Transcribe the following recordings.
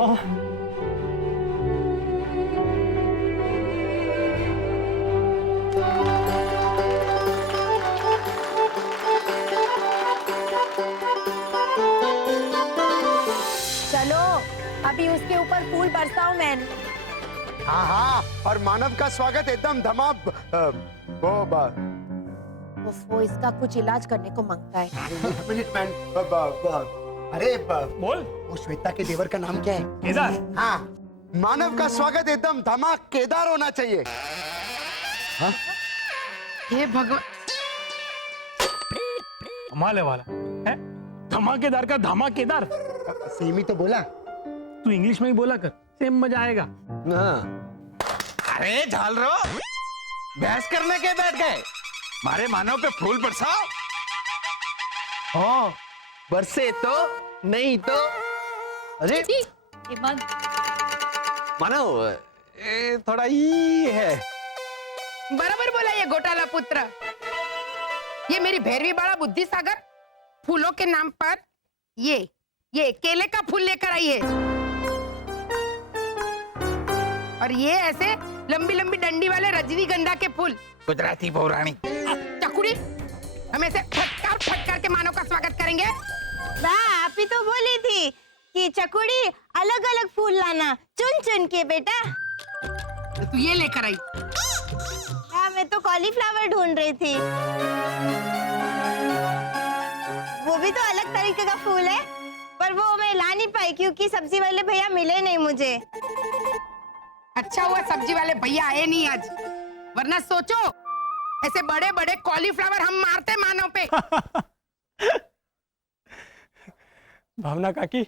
माँ। चलो अभी उसके ऊपर फूल बरसाऊं मैं। हाँ हाँ, और मानव का स्वागत एकदम धमाम वो इसका कुछ इलाज करने को मांगता है। एक मिनट मैन, अरे बोल। वो श्वेता के देवर का नाम क्या है? केदार। हाँ, मानव का स्वागत एकदम धमाकेदार होना चाहिए। हाँ? हे भगवान, कमाल वाला है, धमाकेदार का धमाकेदार। सेम ही तो बोला। तू इंग्लिश में ही बोला कर, सेम मजा आएगा। अरे झालरो, बहस करने के बैठ गए? मारे मानव पे फूल बरसाओ। हाँ, बरसे तो नहीं तो। अरे मानव, थोड़ा ही है। बराबर बोला ये घोटाला पुत्र। ये मेरी भैरवी बाड़ा बुद्धि सागर फूलों के नाम पर ये केले का फूल लेकर आई है, और ये ऐसे लंबी लंबी डंडी वाले रजनीगंधा के फूल। गुजराती पौराणी चकुड़ी, हम ऐसे फटकार फटकार के मानव का स्वागत करेंगे। आप ही तो बोली थी कि चकुड़ी अलग अलग फूल लाना, चुन चुन के बेटा। तू ये लेकर आई। हाँ, मैं तो कॉलीफ्लावर ढूंढ रही थी। वो भी तो अलग तरीके का फूल है, पर वो मैं ला नहीं पाई क्योंकि सब्जी वाले भैया मिले नहीं मुझे। अच्छा हुआ सब्जी वाले भैया आए नहीं आज, वरना सोचो ऐसे बड़े बड़े कॉलीफ्लावर हम मारते मानव पे। भावना काकी,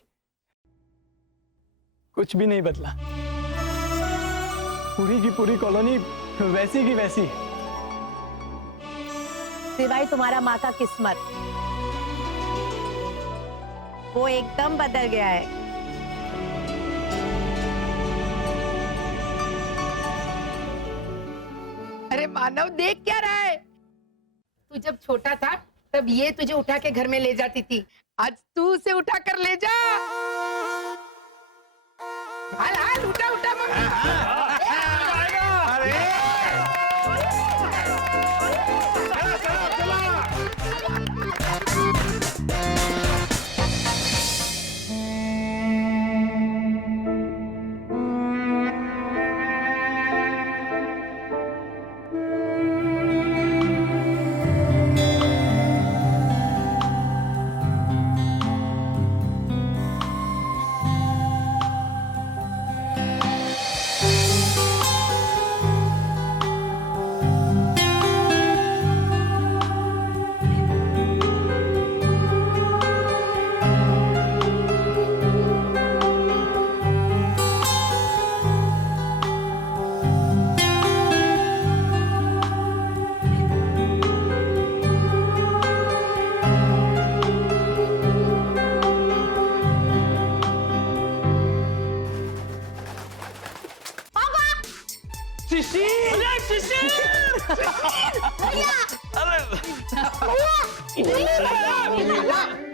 कुछ भी नहीं बदला। पूरी की पूरी कॉलोनी वैसी की वैसी, सिवाय तुम्हारा माँ का किस्मत, वो एकदम बदल गया है। अरे मानव, देख क्या रहा है? तू जब छोटा था तब ये तुझे उठा के घर में ले जाती थी, आज तू उसे उठा कर ले जा। हाल हाल, उठा उठा मम्मी।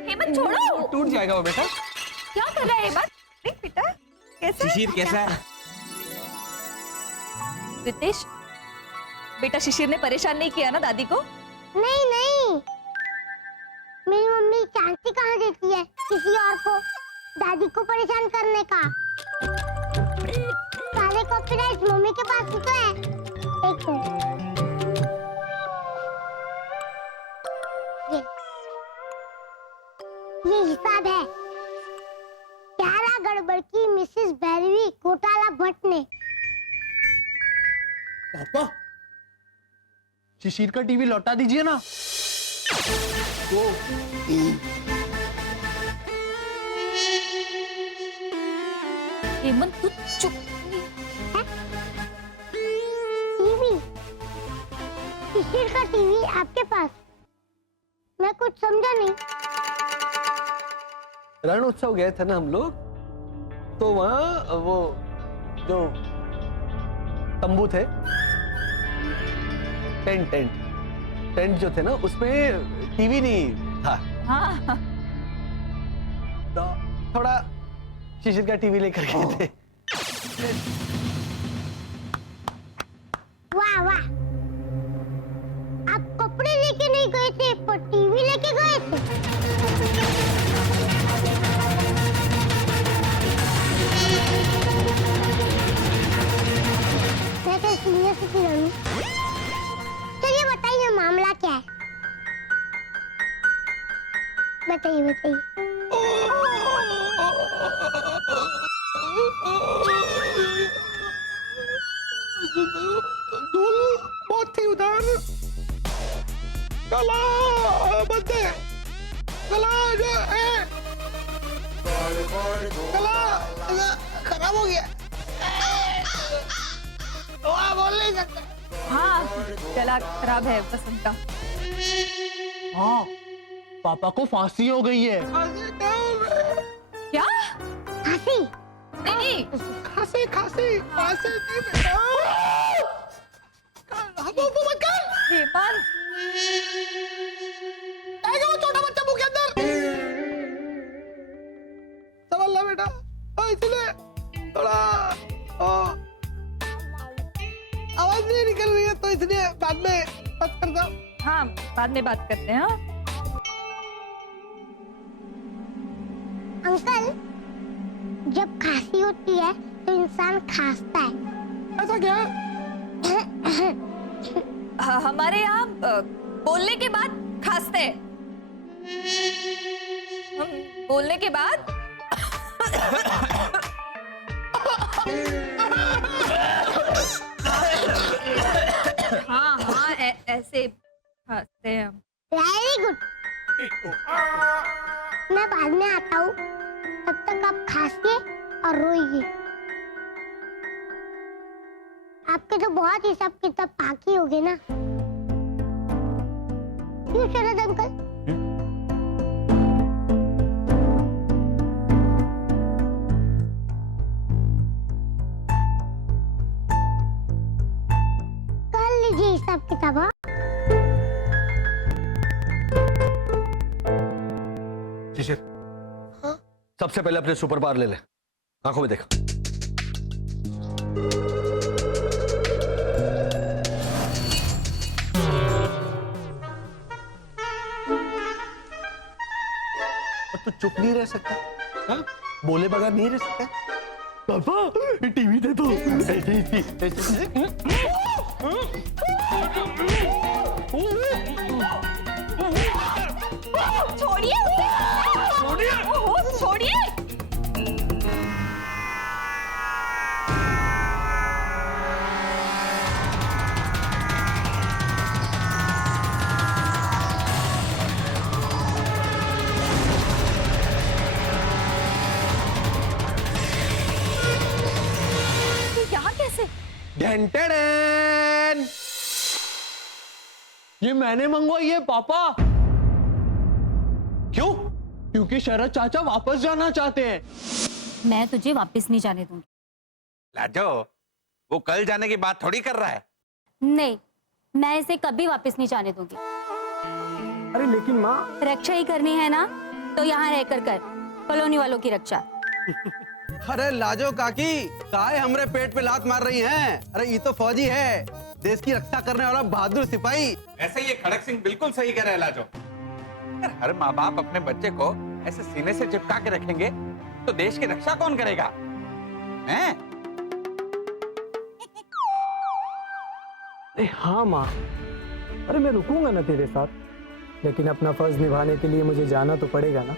हेमंत छोड़ो, टूट जाएगा वो बेटा। क्या कर रहा है हेमंत? देख बेटा कैसा शिशिर कैसा है? रितेश, बेटा शिशिर ने परेशान नहीं किया ना दादी को? नहीं नहीं, मेरी मम्मी चांसी कहाँ देती है किसी और को दादी को परेशान करने का। सारे कॉपीराइट मम्मी के पास ही तो है। एक मिनट, ये हिसाब है 11 गड़बड़ की मिसेस भैरवी घोटाला भट्ट ने। पापा, शिशिर का टीवी लौटा दीजिए ना। वो हेमंत तू चुप। टीवी, शिशिर का टीवी आपके पास? मैं कुछ समझा नहीं। रण उत्सव गए थे ना हम लोग, तो वहाँ वो जो तंबू थे, टेंट जो थे ना, उसमें टीवी नहीं था। हाँ तो थोड़ा शिशिर का टीवी लेकर गए थे। वाह वाह, आप कपड़े लेके नहीं गए थे पर टीवी लेके गए थे। मैं तो सीनियर सिटीजन हूँ। चलिए बताइए मामला क्या है। बताइए बताइए। धूल बहुत थी उधर। गला बंदे, गला जो है, गला खराब हो गया। बोल नहीं सकता। हाँ, गला खराब है बसंत का। हाँ, पापा को फांसी हो गई है। क्या? हंसी। नहीं, खांसी खांसी खांसी नहीं बेटा। वो मत कर। हेमंत, आएगा वो छोटा बच्चा मुंह के अंदर। संभल ला बेटा। इसलिए थोड़ा आवाज नहीं निकल रही है तो इसलिए बाद में बात करता हूँ। हाँ, बाद में बात करते हैं। हाँ? अंकल, जब खांसी होती है तो इंसान खांसता है। ऐसा क्या? हमारे यहाँ बोलने के बाद खांसते हैं। हम बोलने के बाद हाँ हाँ ऐसे खांसते हैं हम। Very good. मैं बाद में आता हूँ, तब तक आप खांसिए और रोइए। आपके तो बहुत हिसाब किताब बाकी हो गए ना। क्यों शरद अंकल? कर लीजिए हिसाब किताब। हाँ? शिशिर, सबसे पहले अपने सुपर पावर ले ले। आंखों में देख। तो चुप नहीं रह सकता? हाँ? बोले बगैर नहीं रह सकता? पापा, टीवी दे दो। छोड़िए, छोड़िए। यहाँ कैसे? ढेंटेड़ेन! ये मैंने मंगवाई है पापा। क्यों? क्योंकि शरद चाचा वापस जाना चाहते हैं। मैं तुझे वापस नहीं जाने दूंगी। लाजो, वो कल जाने की बात थोड़ी कर रहा है। नहीं, मैं इसे कभी वापस नहीं जाने दूंगी। अरे लेकिन माँ, रक्षा ही करनी है ना, तो यहाँ रहकर कर कॉलोनी वालों की रक्षा। अरे लाजो काकी, काहे हमरे पेट पे लात मार रही हैं? अरे ये तो फौजी है, देश की रक्षा करने वाला बहादुर सिपाही। वैसे ये खड़क सिंह बिल्कुल सही कह रहे हैं लाजो। अगर हर माँ बाप अपने बच्चे को ऐसे सीने से चिपका के रखेंगे तो देश की रक्षा कौन करेगा? हैं? हाँ माँ, अरे मैं रुकूंगा ना तेरे साथ, लेकिन अपना फर्ज निभाने के लिए मुझे जाना तो पड़ेगा ना।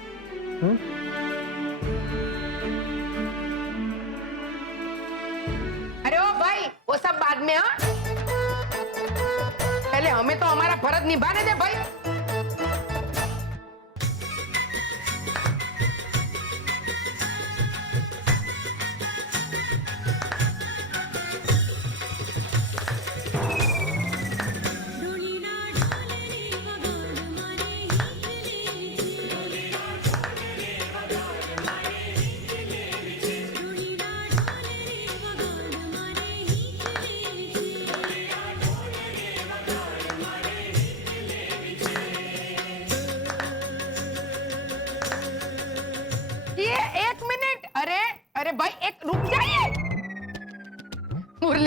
अरे ओ भाई, वो सब बाद में। हाँ, पहले हमें तो हमारा फर्ज निभाने दे भाई।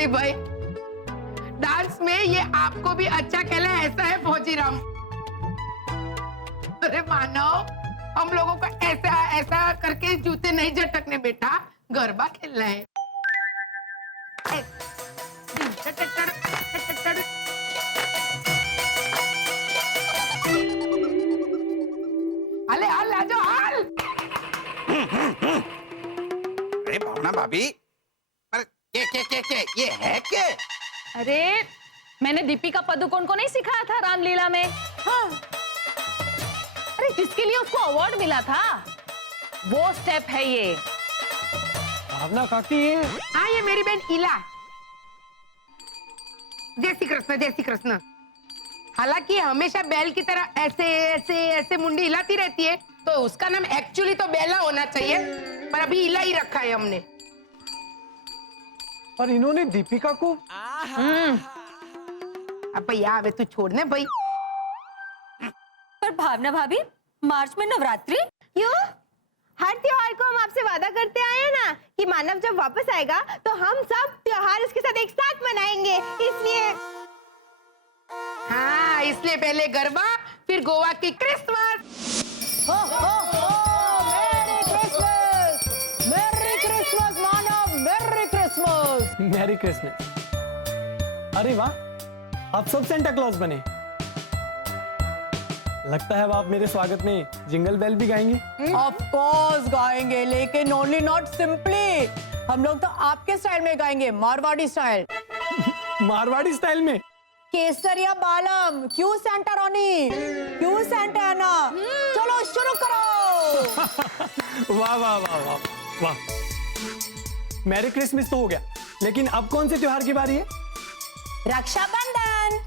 एक्चुअली भाई डांस में ये आपको भी अच्छा खेला ऐसा है फौजी राम। अरे मानव, हम लोगों को ऐसा ऐसा करके जूते नहीं झटकने बेटा, गरबा खेलना है। अले हाल लाजो हाल। अरे भावना भाभी, अरे ये है क्या? अरे मैंने दीपिका पादुकोण को नहीं सिखाया था रामलीला में? हाँ। अरे जिसके लिए उसको अवार्ड मिला था वो स्टेप है ये। भावना काकी ये हाँ, ये मेरी बहन इला। जय श्री कृष्ण, जय श्री कृष्ण। हालांकि हमेशा बैल की तरह ऐसे ऐसे ऐसे मुंडी हिलाती रहती है, तो उसका नाम एक्चुअली तो बेला होना चाहिए, पर अभी इला ही रखा है हमने। और इन्होंने दीपिका को अब भैया अबे तू छोड़ने भाई। पर भावना भाभी, मार्च में नवरात्रि? क्यों? हर त्योहार को हम आपसे वादा करते आए हैं ना कि मानव जब वापस आएगा तो हम सब त्योहार उसके साथ एक साथ मनाएंगे, इसलिए। हाँ, इसलिए पहले गरबा फिर गोवा की क्रिसमस। Merry Christmas. अरे वाह, आप सब सेंटा क्लॉज बने। लगता है अब आप मेरे स्वागत में जिंगल बेल भी गाएंगे। ऑफ कोर्स गाएंगे, लेकिन ओनली नॉट सिंपली। हम लोग तो आपके स्टाइल में गाएंगे, मारवाड़ी स्टाइल। मारवाड़ी स्टाइल में? केसरिया बालम, क्यों सेंटा रोनी, क्यों सेंटा एना, चलो शुरू करो। वाह वाह वाह वाह वाह। मैरी क्रिसमस तो हो गया, लेकिन अब कौन से त्योहार की बारी है? रक्षाबंधन।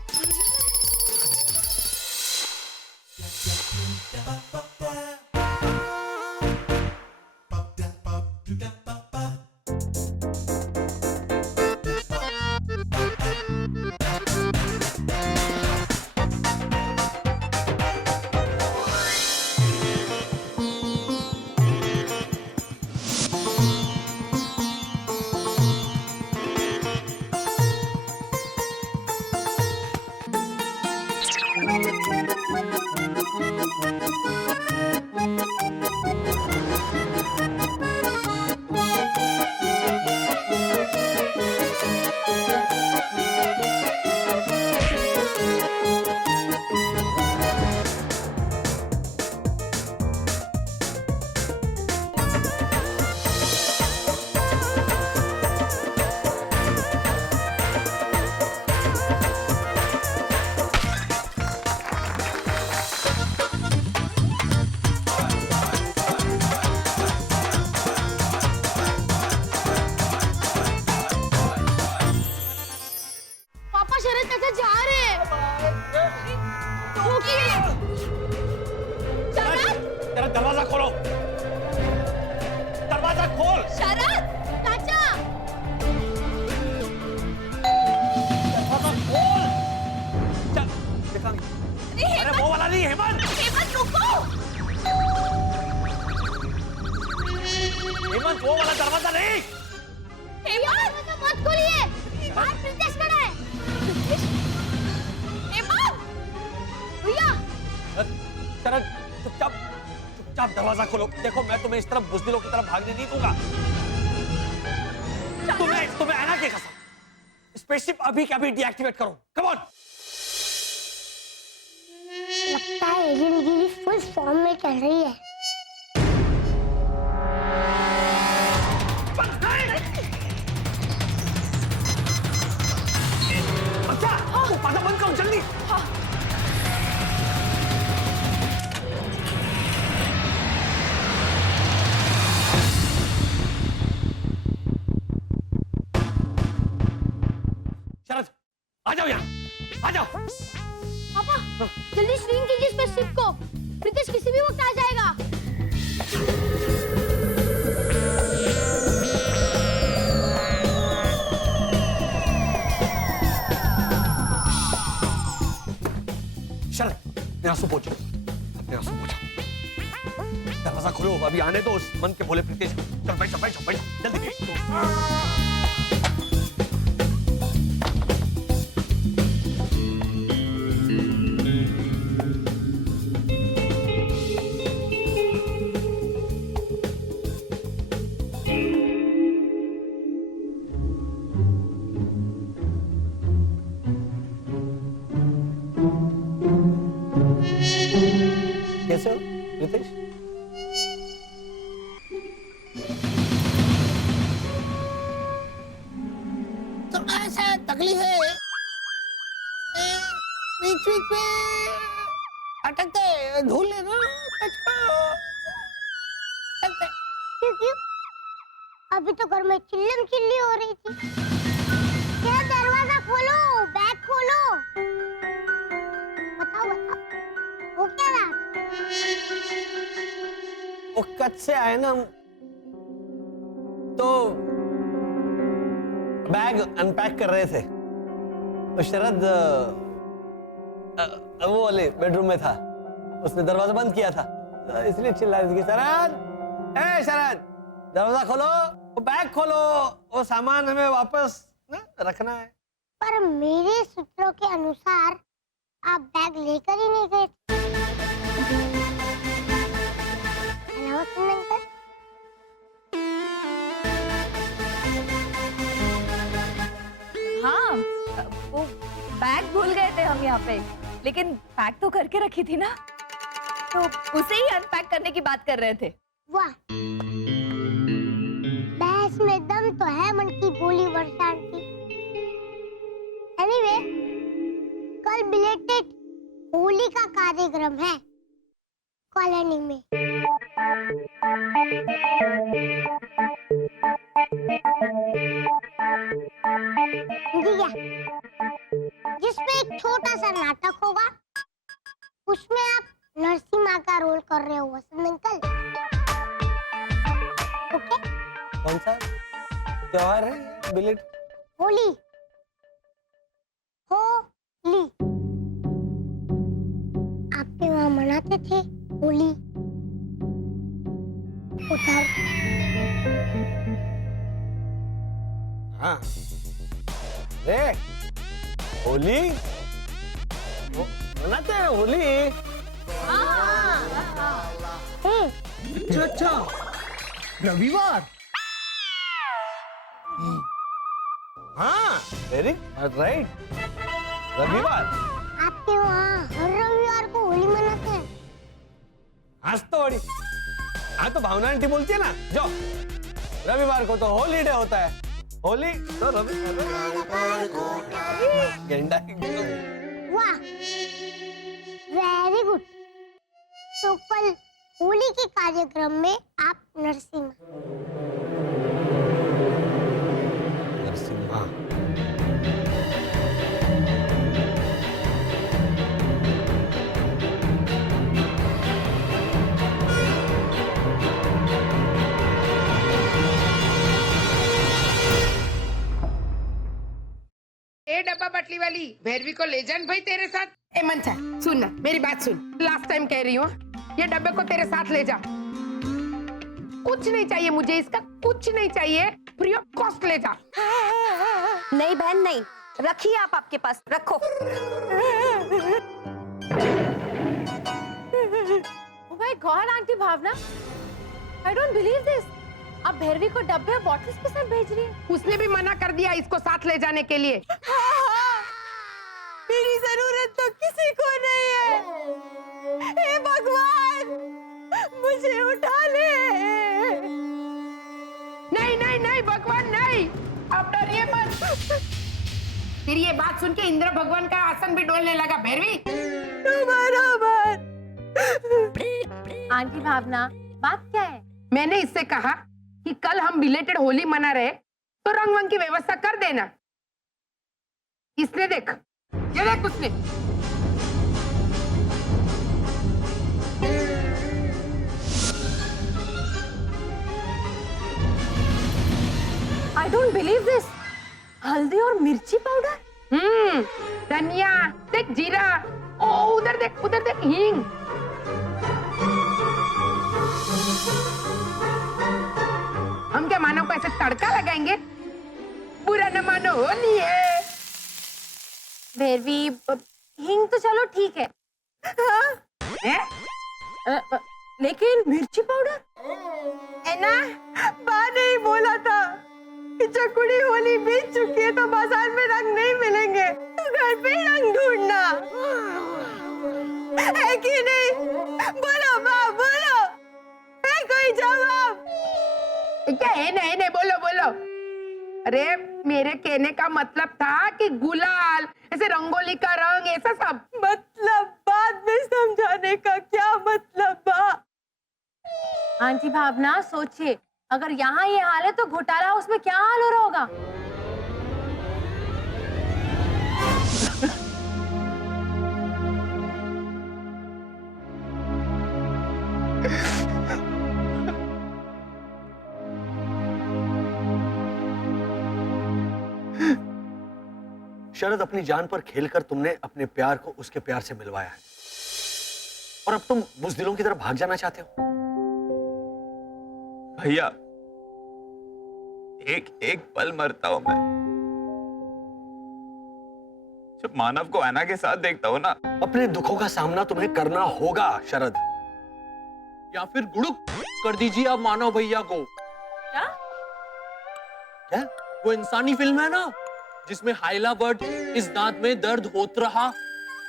दरवाजा खोलो, दरवाजा खोल। शरद, चाचा। दरवाजा खोल। चल दिखाएंगे। अरे वो वाला नहीं, हेमंत। हेमंत रुको। हेमंत वो वाला दरवाजा नहीं। हेमंत मत खोलिए, बाहर प्रिंसेस खड़ा है। हेमंत भैया। शरद चुपचाप दरवाजा खोलो। देखो मैं तुम्हें इस तरफ बुज़दिलों की तरफ भागने नहीं दूंगा। तुम्हें आना की कसम। स्पेसशिप अभी के अभी डीएक्टिवेट करो। Come on. लगता है एजेंट गिरी फुल फॉर्म में चल रही है। अच्छा, वो पर्दा बंद करो जल्दी। शरद आ जाओ यहाँ, आ जाओ। पापा जल्दी स्विंग कीजिए स्पेसशिप को, प्रिंसेस किसी भी वक्त आ जाएगा। शरद मेरा सो पहुंचो, मेरा सो पहुंचो। दरवाजा खोलो, अभी आने दो उस मन के भोले प्रीतेश को। चल बैठो बैठो बैठो जल्दी। रितेश तो ऐसा तकलीफ है, बीच बीच में अटकते धूल लेना क्यों? अभी तो घर में चिल्लम चिल्ली हो रही थी। क्या दरवाजा खोलो, बैग खोलो। बताओ वो क्या रहा? वो कच्छ से आए ना, तो बैग अनपैक कर रहे थे। तो शरद वो वाले बेडरूम में था, उसने दरवाजा बंद किया था, इसलिए चिल्ला रही थी कि शरद, ए शरद, दरवाजा खोलो, वो बैग खोलो, वो सामान हमें वापस ना रखना है। पर मेरे सूत्रों के अनुसार आप बैग लेकर ही नहीं गए थे। हाँ, वो बैग भूल गए थे हम यहाँ पे, लेकिन पैक तो करके रखी थी ना, तो उसे ही अनपैक करने की बात कर रहे थे। वाह, बहस में दम तो है, मन की बोली वर्षा आंटी। एनीवे, कल बिलेटेड होली का कार्यक्रम है कॉलोनी में। क्या? जिसमें एक छोटा सा नाटक होगा, उसमें आप नरसिंह माँ का रोल कर रहे हो वसंत अंकल। ओके? कौन सा त्योहार है? बिलेट होली। होली आपके वहाँ मनाते थे होली? उधर हाँ, रे होली मनाते हैं होली। अच्छा, रविवार। हाँ, वेरी राइट, रविवार। आपके वहाँ हर रविवार को होली मनाते हैं? आज तो बड़ी, हाँ तो भावना आंटी बोलती है ना, जो रविवार को तो हॉलीडे होता है, होली तो रविवार को गेंडा। वाह, वेरी गुड। तो कल होली के कार्यक्रम में आप नरसिंह ए डब्बा बटली वाली, भैरवी को ले जान भाई तेरे साथ। ए मंचा, सुन ना, मेरी बात सुन, लास्ट टाइम कह रही हूँ, ये डब्बे को तेरे साथ ले जा। कुछ नहीं चाहिए मुझे इसका, कुछ नहीं चाहिए, फ्री ऑफ कॉस्ट ले जा। नहीं बहन नहीं, रखिए आप आपके पास, रखो। Oh my God, aunty Bhavana, I don't believe this. आप भैरवी को डब्बे और बॉटल्स के साथ भेज रही है? उसने भी मना कर दिया इसको साथ ले जाने के लिए। मेरी जरूरत तो किसी को नहीं है। हे भगवान, मुझे उठा ले। नहीं नहीं नहीं भगवान नहीं, अब डरिए मत। फिर ये बात सुन के इंद्र भगवान का आसन भी डोलने लगा। भैरवी आंटी भावना, बात क्या है? मैंने इससे कहा कि कल हम बिलेटेड होली मना रहे, तो रंग वंग की व्यवस्था कर देना। इसने देख, ये देख उसने। I don't believe this. हल्दी और मिर्ची पाउडर? धनिया, देख जीरा, ओ उधर देख हींग। हम क्या मानव को ऐसे तड़का लगाएंगे? बुरा न मानो, होली है। भैरवी, हिंग तो चलो ठीक है, है? लेकिन मिर्ची पाउडर? एना, बा नहीं बोला था कि चकुड़ी होली बीत चुकी है तो बाजार में रंग नहीं मिलेंगे, तो घर पे ही रंग ढूंढना है कि नहीं? बोलो माँ, बोलो। जाओ आप। क्या है नहीं बोलो बोलो। अरे मेरे कहने का मतलब था कि गुलाल ऐसे रंगोली का रंग ऐसा सब। मतलब बाद में समझाने का क्या मतलब बा? आंटी भावना सोचिए, अगर यहाँ ये हाल है तो घोटाला हाउस में क्या हाल हो रहा होगा। शरद, अपनी जान पर खेलकर तुमने अपने प्यार को उसके प्यार से मिलवाया है, और अब तुम बुज़दिलों की तरफ भाग जाना चाहते हो। भैया, एक एक पल मरता हूं मैं जब मानव को ऐना के साथ देखता हूं ना। अपने दुखों का सामना तुम्हें करना होगा शरद। या फिर गुड़ुक कर दीजिए आप मानव भैया को। क्या? वो इंसानी फिल्म है ना जिसमें हाइला भट्ट इस दांत में दर्द होत रहा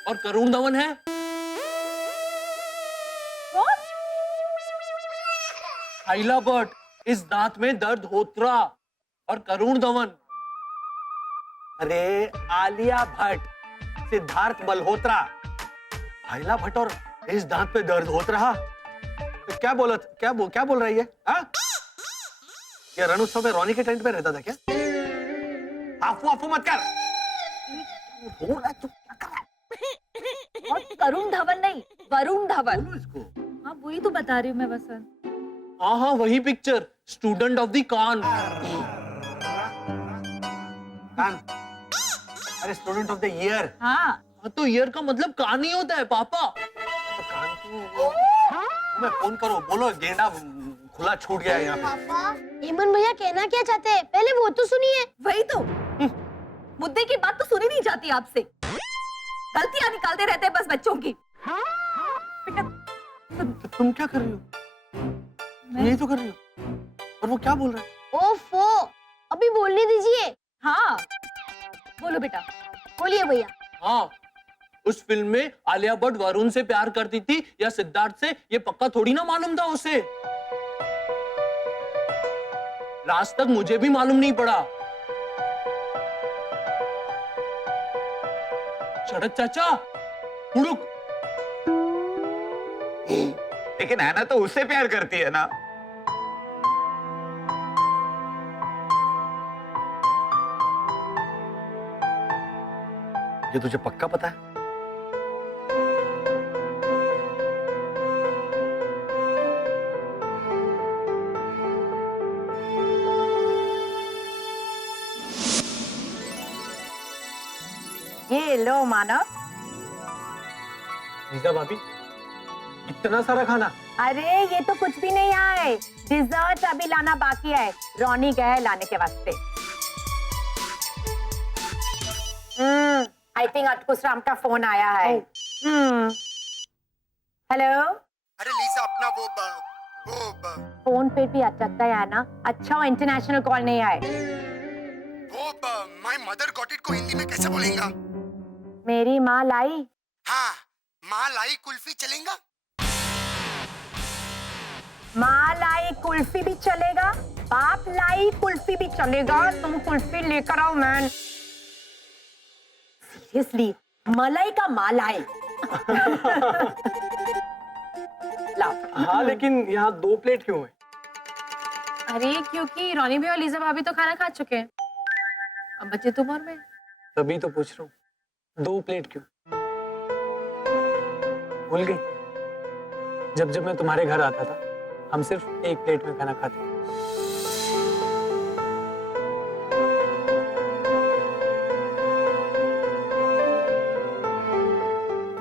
और करुण धवन है। हाइला भट्ट इस दांत में दर्द होत रहा और करुण धवन। अरे आलिया भट्ट, सिद्धार्थ मल्होत्रा, हाइला भट्ट और इस दांत पे दर्द होत रहा। तो क्या बोल रही है? हाँ? ये रणोत्सव में रोनी के टेंट पे रहता था क्या? आफू मत कर। हो रहा तू क्या कर रहा है? और करुण धवन नहीं, वरुण धवन। बोलो इसको। हाँ वही तो बता रही हूँ मैं वसंत। हाँ वही पिक्चर, स्टूडेंट ऑफ द कान। कान? अरे स्टूडेंट ऑफ द ईयर। हाँ तो ईयर का मतलब कान ही होता है पापा। तो कान को मैं फोन करो, बोलो गेंडा खुला छूट गया यहाँ पे। पापा, हेमंत भैया कहना क्या चाहते हैं? पहले वो तो सुनिए। वही तो, मुद्दे की बात तो सुनी नहीं जाती आपसे, गलतियां निकालते रहते हैं बस बच्चों की। तो तुम क्या कर रही हो? यही तो कर रही हो। और वो क्या बोल रहा है? ओफो, अभी बोलने दीजिए। हाँ बोलो बेटा। बोलिए भैया। हाँ, उस फिल्म में आलिया भट्ट वरुण से प्यार करती थी या सिद्धार्थ से, ये पक्का थोड़ी ना मालूम था उसे। लास्ट तक मुझे भी मालूम नहीं पड़ा। शरद चाचा, हुड़ुक। लेकिन ऐना तो उससे प्यार करती है ना। ये तुझे पक्का पता है? ये लो मानव। लीजा भाभी, इतना सारा खाना? अरे ये तो कुछ भी नहीं आए, डिजर्ट अभी लाना बाकी है, रोनी गया है लाने के वास्ते। आई थिंक अटकुस राम का फोन आया है। हेलो। अरे लीजा, अपना वो फोन पे भी अटकता है ना। अच्छा इंटरनेशनल कॉल नहीं आए। माय मदर गॉट इट को हिंदी में कैसे बोलेगा? मेरी माँ लाई। हाँ, माँ लाई कुल्फी चलेगा? माँ लाई कुल्फी भी चलेगा, बाप लाई कुल्फी भी चलेगा। तुम कुल्फी लेकर आओ मैन। सीरियसली, मलाई का माल आए। लाओ। हाँ लेकिन यहाँ 2 प्लेट क्यों है? अरे क्योंकि रोनी भी और लीजा भाभी तो खाना खा चुके हैं, अब बच्चे तुम और मैं। तभी तो पूछ रहा हूँ, 2 प्लेट क्यों? भूल गई? जब मैं तुम्हारे घर आता था, हम सिर्फ 1 प्लेट में खाना खाते।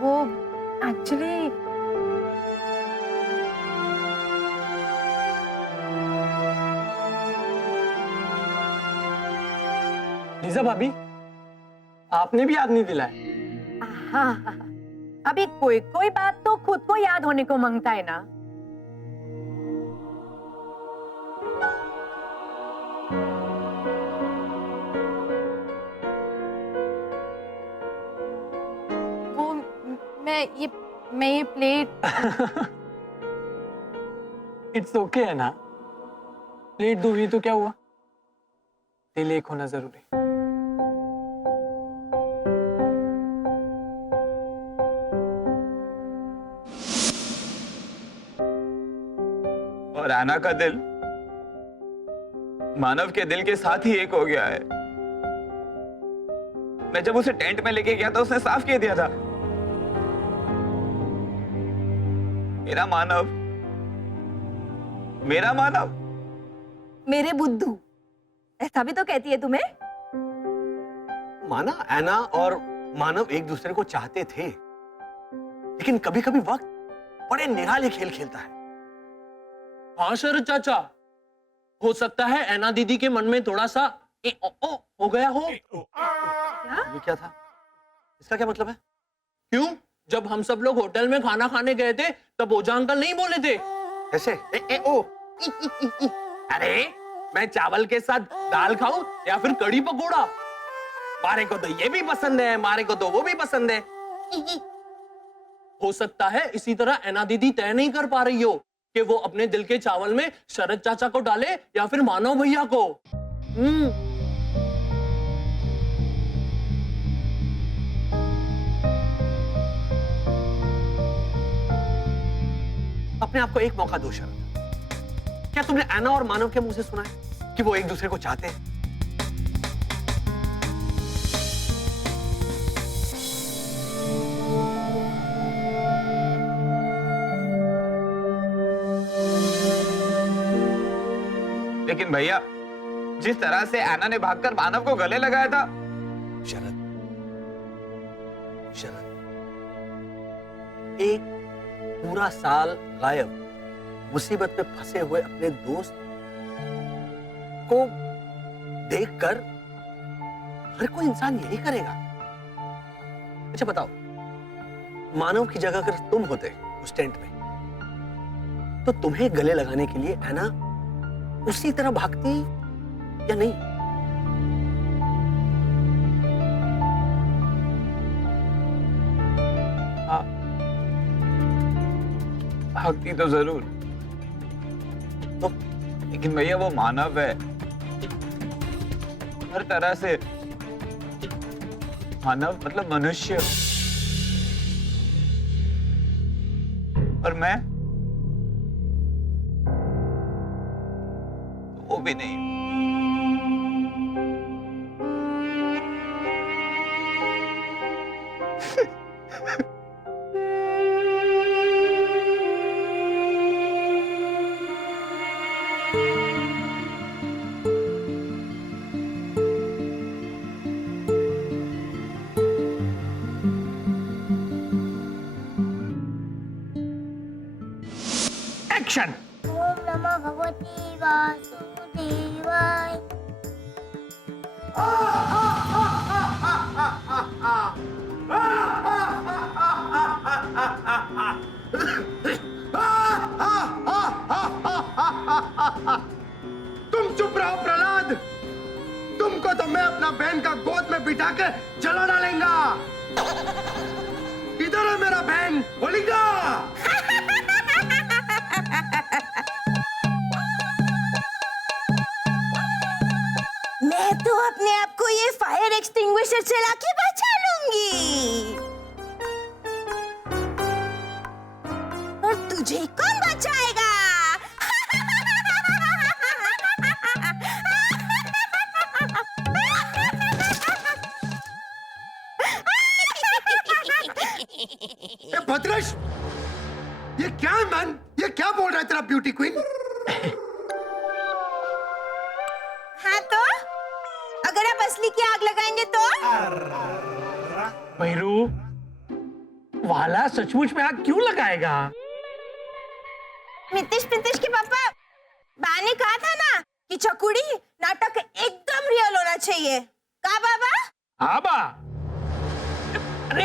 वो एक्चुअली लीजा भाभी, आपने भी याद नहीं दिलाया। हाँ, अभी कोई कोई बात तो खुद को याद होने को मांगता है ना। वो मैं ये प्लेट। इट्स ओके है ना, प्लेट दो ही तो क्या हुआ, दिल एक होना जरूरी। और आना का दिल मानव के दिल के साथ ही एक हो गया है। मैं जब उसे टेंट में लेके गया था उसने साफ कह दिया था, मेरा मानव, मेरा मानव। मेरे बुद्धू, ऐसा भी तो कहती है तुम्हें। माना ऐना और मानव एक दूसरे को चाहते थे, लेकिन कभी कभी वक्त बड़े निराले खेल खेलता है। हाँ शरद चाचा, हो सकता है ऐना दीदी के मन में थोड़ा सा हो गया हो। ये क्या था, इसका क्या मतलब है? क्यों? जब हम सब लोग होटल में खाना खाने गए थे तब ओझा अंकल नहीं बोले थे कैसे? अरे मैं चावल के साथ दाल खाऊं या फिर कड़ी पकोड़ा, मारे को तो ये भी पसंद है, मारे को तो वो भी पसंद है। हो सकता है इसी तरह ऐना दीदी तय नहीं कर पा रही हो कि वो अपने दिल के चावल में शरद चाचा को डाले या फिर मानव भैया को। अपने आप को एक मौका दो शरद। क्या तुमने ऐना और मानव के मुंह से सुना है कि वो एक दूसरे को चाहते हैं? लेकिन भैया, जिस तरह से ऐना ने भागकर मानव को गले लगाया था। शरद, शरद, एक पूरा साल गायब, मुसीबत में फंसे हुए अपने दोस्त को देखकर हर कोई इंसान यही करेगा। अच्छा बताओ, मानव की जगह अगर तुम होते उस टेंट में, तो तुम्हें गले लगाने के लिए ऐना उसी तरह भागती या नहीं? हाँ, भागती तो जरूर, तो लेकिन भैया वो मानव है, हर तरह से मानव, मतलब मनुष्य। और मैं वो भी नहीं। एक्शन। ओम नमः भगवती वासुदेवाय। तुम चुप रहो प्रहलाद, तुमको तो मैं अपना बहन का गोद में बिठा के जला डालेंगा। इधर है मेरा बहन होलिका। मैं तो अपने आप को ये फायर एक्सटिंग्विशर चला के बचा लूंगी। और तुझे कौन बचाएगा? ए भद्रेश, ये क्या है मैन? ये क्या बोल रहा है तेरा ब्यूटी क्वीन? हाँ तो अगर आप असली की आग लगाएंगे तो? भैरू, वाला सचमुच में आग क्यों लगाएगा? मितिश के पापा, बा ने कहा था ना कि चकुड़ी नाटक एकदम रियल होना चाहिए। का बाबा? हाँ बा। अरे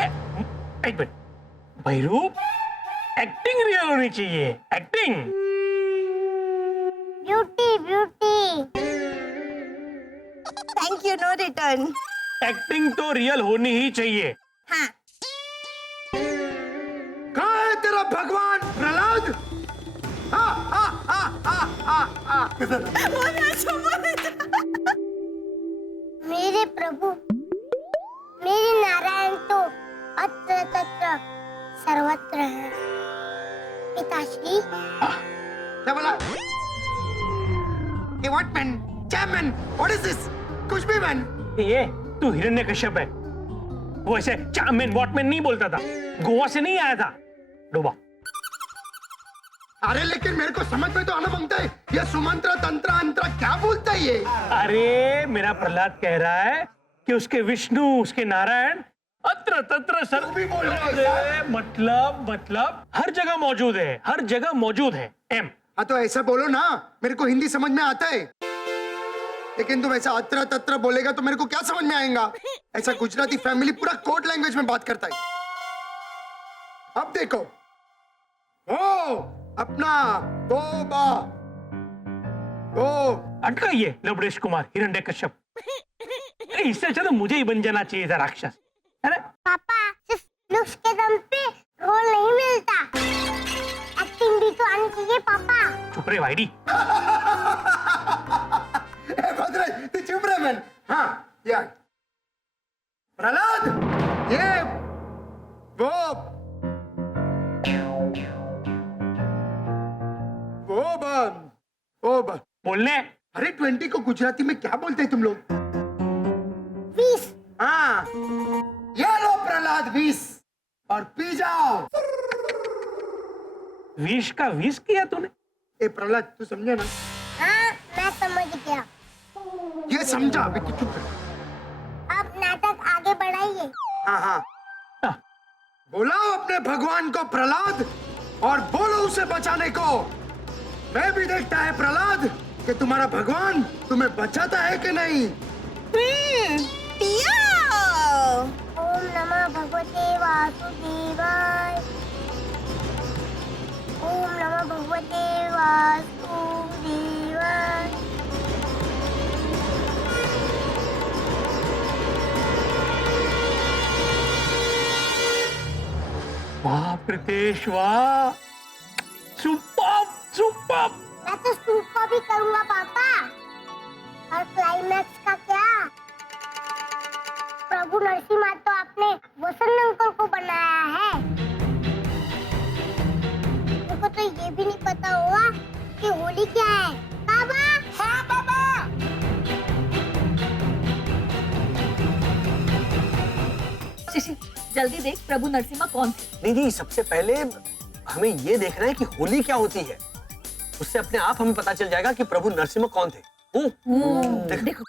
एक मिनट, भैरू, एक्टिंग रियल होनी चाहिए, acting. Beauty beauty. Thank you, no return. Acting तो रियल होनी ही चाहिए। हाँ। कहाँ है तेरा भगवान प्रहलाद? मेरे प्रभु, मेरे नारायण तो अत्र तत्र सर्वत्र है। पिताश्री, क्या बोला? ये व्हाट मैन? क्या मैन? What is this? कुछ भी मैन। ये तू हिरण्यकश्यप है। वो ऐसे चामैन वॉटमैन नहीं बोलता था, गोवा से नहीं आया था डोबा। अरे लेकिन मेरे को समझ में तो आना मांगता है, ये सुमंत्र तंत्र अंतर क्या बोलता है ये? अरे मेरा प्रहलाद कह रहा है कि उसके विष्णु, उसके नारायण अत्र तत्र सर्व भी बोल रहे हो। मतलब हर जगह मौजूद है, हर जगह मौजूद है। एम हाँ तो ऐसा बोलो ना, मेरे को हिंदी समझ में आता है, लेकिन तुम ऐसा अत्र तत्र बोलेगा तो मेरे को क्या समझ में आएगा? ऐसा गुजराती फैमिली पूरा कोड लैंग्वेज में बात करता है। अब देखो, ओ अपना तोबा, ओ अटकाइए लवडेश कुमार हिरण्यकश्यप। अरे इससे अच्छा तो मुझे ही बन जाना चाहिए था राक्षस। अरे पापा, सिर्फ लुक्स के दम पे रोल नहीं मिलता, एक्टिंग भी तो आनी चाहिए पापा। चुप रे वाइडी। भद्राई, तू चुप रहे मैन। हाँ यार प्रहलाद, ये वो बोलने। अरे 20 को गुजराती में क्या बोलते हैं तुम लोग? 20। हाँ, ये लो प्रहलाद 20 और पी जाओ। 20 का 20 किया तूने? ए प्रहलाद, तू समझा ना? हाँ, मैं समझ गया। ये समझा, विक्की चुप कर। अब नाटक आगे बढ़ाइए। हाँ हाँ, बुलाओ अपने भगवान को प्रहलाद और बोलो उसे बचाने को। मैं भी देखता है प्रहलाद कि तुम्हारा भगवान तुम्हें बचाता है कि नहीं। ओम नमः भगवते वासुदेवाय। ओम नमः भगवते वासुदेवाय। वाह प्रीतेश, वाह, सुपर सुपर। मैं तो सूप को भी करूंगा पापा। और क्लाइमैक्स का क्या? प्रभु नरसिम्हा तो आपने वसंत अंकल को बनाया है। मुझको तो ये भी नहीं पता हुआ कि होली क्या है। बाबा, हाँ बाबा। शिशी, जल्दी देख प्रभु नरसिम्हा कौन थे। नहीं, सबसे पहले हमें ये देखना है कि होली क्या होती है। उससे अपने आप हमें पता चल जाएगा कि प्रभु नरसिम्हा कौन थे। देखो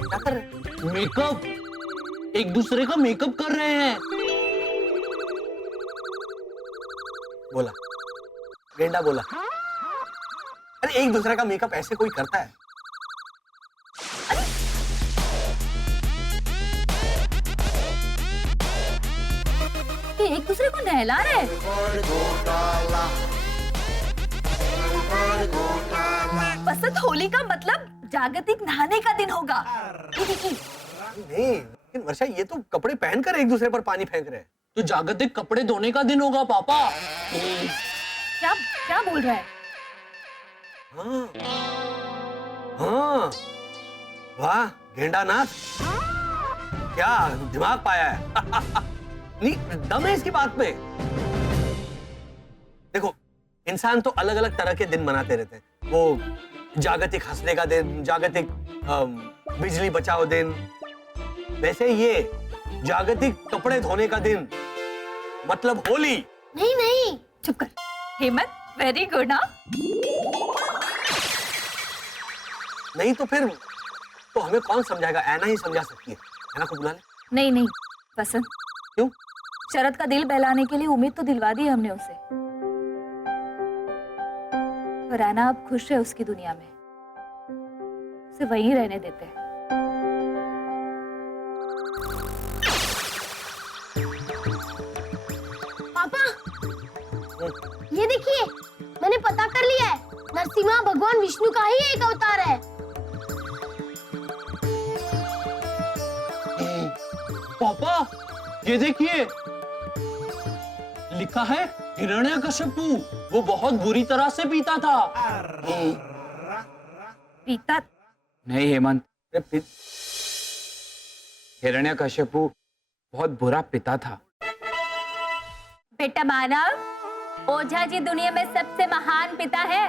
क्या कर रहे? मेकअप, एक दूसरे का मेकअप कर रहे हैं। बोला गेंडा बोला। अरे एक दूसरे का मेकअप ऐसे कोई करता है? कि एक दूसरे को नहला रहे हैं। बसंत होली का मतलब जागतिक नहाने का दिन होगा। नहीं, लेकिन वर्षा ये तो कपड़े पहनकर एक दूसरे पर पानी फेंक रहे हैं। तो जागतिक कपड़े धोने का दिन होगा पापा। क्या क्या बोल रहा है? हाँ, हाँ, वाह गेंडा नाथ, क्या दिमाग पाया है। नहीं, दम है इसकी बात में। देखो, इंसान तो अलग अलग तरह के दिन मनाते रहते हैं। वो जागतिक हंसने का दिन, जागतिक बिजली बचाओ दिन, वैसे ये जागतिक कपड़े धोने का दिन, मतलब होली। नहीं नहीं, चुप कर हेमंत, वेरी गुड। हाँ, नहीं तो फिर तो हमें कौन समझाएगा? ऐना ही समझा सकती है। ऐना को बुला ले। नहीं नहीं बसंत, क्यों? शरद का दिल बहलाने के लिए उम्मीद तो दिलवा दी हमने उसे, पर ऐना अब खुश है उसकी दुनिया में, उसे वहीं रहने देते हैं। पापा, ये देखिए मैंने पता कर लिया है, नरसिम्हा भगवान विष्णु का ही एक अवतार है। पापा ये देखिए, लिखा है हिरण्यकशिपु, वो बहुत बुरी तरह से पीता था। पीता? नहीं हेमंत, हिरण्यकशिपु बहुत बुरा पिता था। बेटा मानव, ओझा जी दुनिया में सबसे महान पिता है।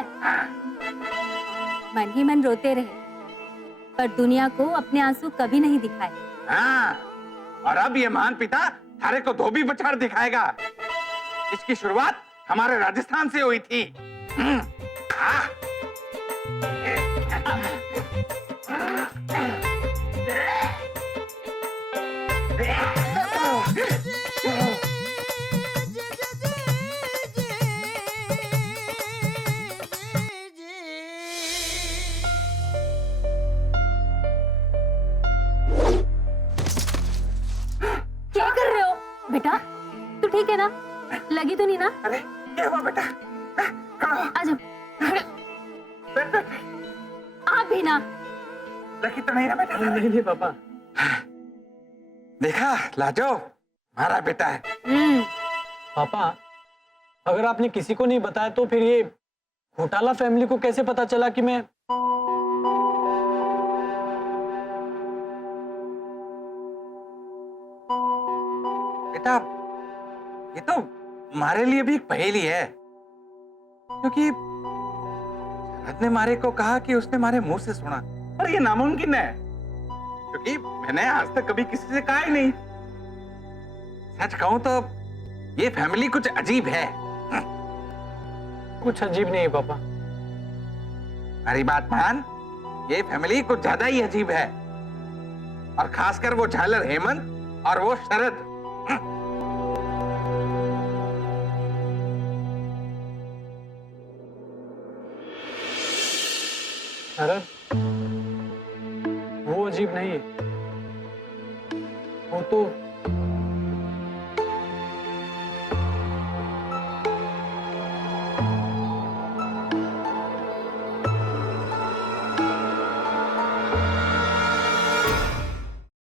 मन ही मन रोते रहे, पर दुनिया को अपने आंसू कभी नहीं दिखाए। हाँ, और अब ये महान पिता थारे को धोबी बछाड़ दिखाएगा। इसकी शुरुआत हमारे राजस्थान से हुई थी। क्या कर रहे हो बेटा? तू ठीक है ना? लगी तो नहीं ना? अरे क्या हुआ बेटा? आजा। आप भी ना। लगी तो नहीं ना बेटा? नहीं पापा। देखा लाजो, हमारा बेटा है। पापा, अगर आपने किसी को नहीं बताया तो फिर ये घोटाला फैमिली को कैसे पता चला कि मैं... बेटा, ये तो हमारे लिए भी एक पहेली है, क्योंकि शरद ने मारे को कहा कि उसने हमारे मुंह से सुना, और ये नामुमकिन है, क्योंकि मैंने आज तक कभी किसी से कहा ही नहीं। सच कहूं तो ये फैमिली कुछ अजीब है। कुछ अजीब नहीं पापा। हमारी बात मान, ये फैमिली कुछ ज्यादा ही अजीब है, और खासकर वो झालर हेमंत और वो शरद। शरद, वो अजीब नहीं है, वो तो